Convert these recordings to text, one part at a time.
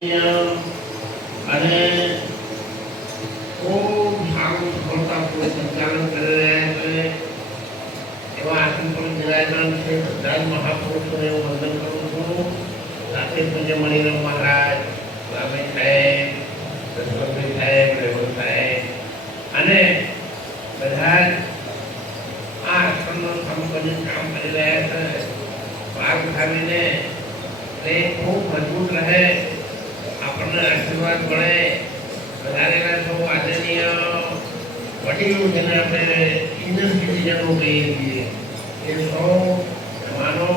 અને ખૂબ સારું સફળતાપૂર્વક સંચાલન કરી રહ્યા છે એવા આસન પર બિરાજમાન છે બધા જ મહાપુરુષોને હું વંદન કરું છું. સાથે પૂજ્ય મણિરામ મહારાજ, સ્વામી સાહેબ, દશરથભાઈ સાહેબ, રેવલ સાહેબ અને બધા જ આ આશ્રમનો સમકક્ષ કામ કરી રહ્યા છે. ભાગ ઉઠાવીને તે ખૂબ મજબૂત રહે, આપણને આશીર્વાદ મળે. વધારેલા સૌ આદરણીય વડીલો જેને આપણે સિનિયર સિટીઝનો કહીએ છીએ એ સૌ જવાનો,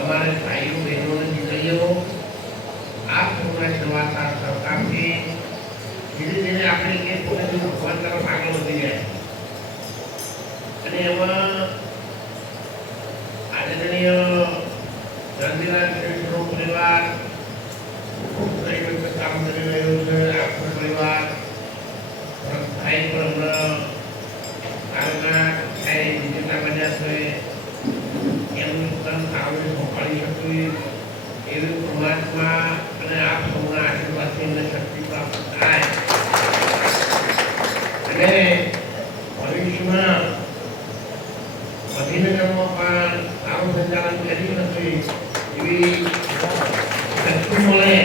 અમારે ભાઈઓ બહેનો અને દીકરીઓ, આપ સૌના સેવા સાથ સહકારથી ધીરે ધીરે આપણે કે પોતાની ભગવાન તરફ આગળ વધી જાય. અને એમાં આદરણીય ગાંધીરાજ શ્રેષ્ઠનો પરિવાર ખૂબ સારી રીતે કામ કરી રહ્યું છે. આખો પરિવાર ભાઈ પણ હમણાં કાલના થાય વિજેતા બન્યા છે. એમનું કામ સારું સોંપાડી શકીએ એવી પરમાત્મા અને આપ સૌના આશીર્વાદથી એમને શક્તિ પ્રાપ્ત થાય અને ભવિષ્યમાં ગાંધીનગરમાં પણ સારું સંચાલન કરી શકે એવી શક્તિ મળે.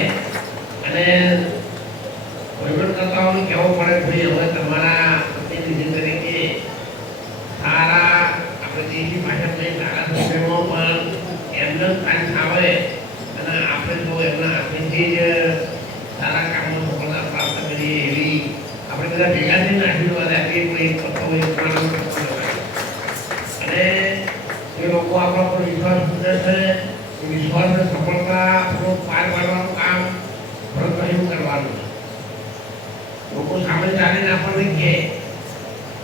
અને વહીવટકર્તાઓને કહેવું પડે ભાઈ હવે તમારા પ્રતિનિધિ તરીકે સારા આપણે દેશી ભાષા કહીએ ધારાસભ્યોમાં પણ એમને સ્થાન આવે અને આપણે તો એમના હાથેથી જ સારા કામો સફળતા પ્રાપ્ત કરીએ એવી આપણે બધા ભેગા થઈને આશીર્વાદ આપીએ. કોઈ અને એ લોકો આપણા પર વિશ્વાસ મૂકે છે. એ વિશ્વાસને સફળતાપૂર્વક પાર પાડવાનું કામ પ્રયત્ન કરવાનું છે. લોકો સામે ચાલીને આપણને કહે,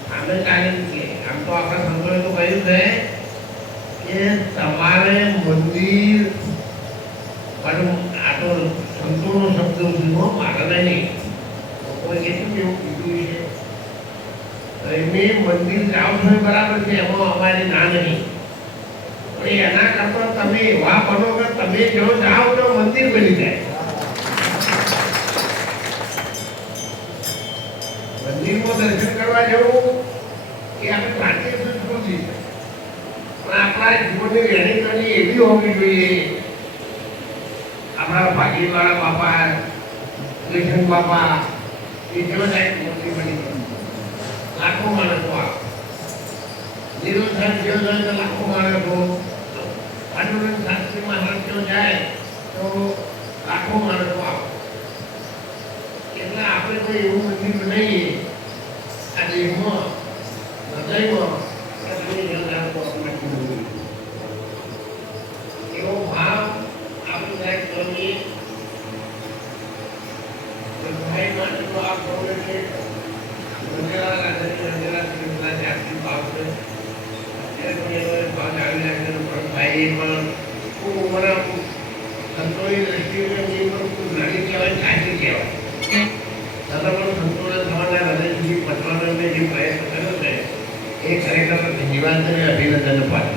સામે ચાલીને કહે, આમ તો આપણા સંતોએ તો કહ્યું છે કે તમારે મંદિર પણ આ તો સંતોનો શબ્દ ઉભો મારે નહીં. લોકોએ કેટલું કેવું કીધું છે એમને મંદિર જાઓ છો બરાબર છે, એમાં અમારી ના નહીં. પણ એના કરતા તમે એવા બનો કે તમે જો જાઓ તો મંદિર બની જાય. મંદિરમાં દર્શન કરવા જવું એ આપણે ભારતીય સંસ્કૃતિ છે, પણ આપણા જીવનની રહેણી કરણી એવી હોવી જોઈએ. આપણા ભાગીવાળા બાપા, કૃષ્ણ બાપા એ જો સાહેબ મંદિર બની જાય, લાખો માણસો આવે. નીરજ સાહેબ જેવો જાય તો લાખો માણસો, આનંદ શાસ્ત્રી મહારાજ જો જાય તો લાખો માણસો આવે. એટલે આપણે કોઈ એવું મંદિર બનાવીએ આ દેશમાં, હૃદયમાં એવો ભાવ આપણે સાહેબ કરીએ. ભાઈ માટે તો આ સૌને છે ધન્યવાદ અને અભિનંદન પાઠવું.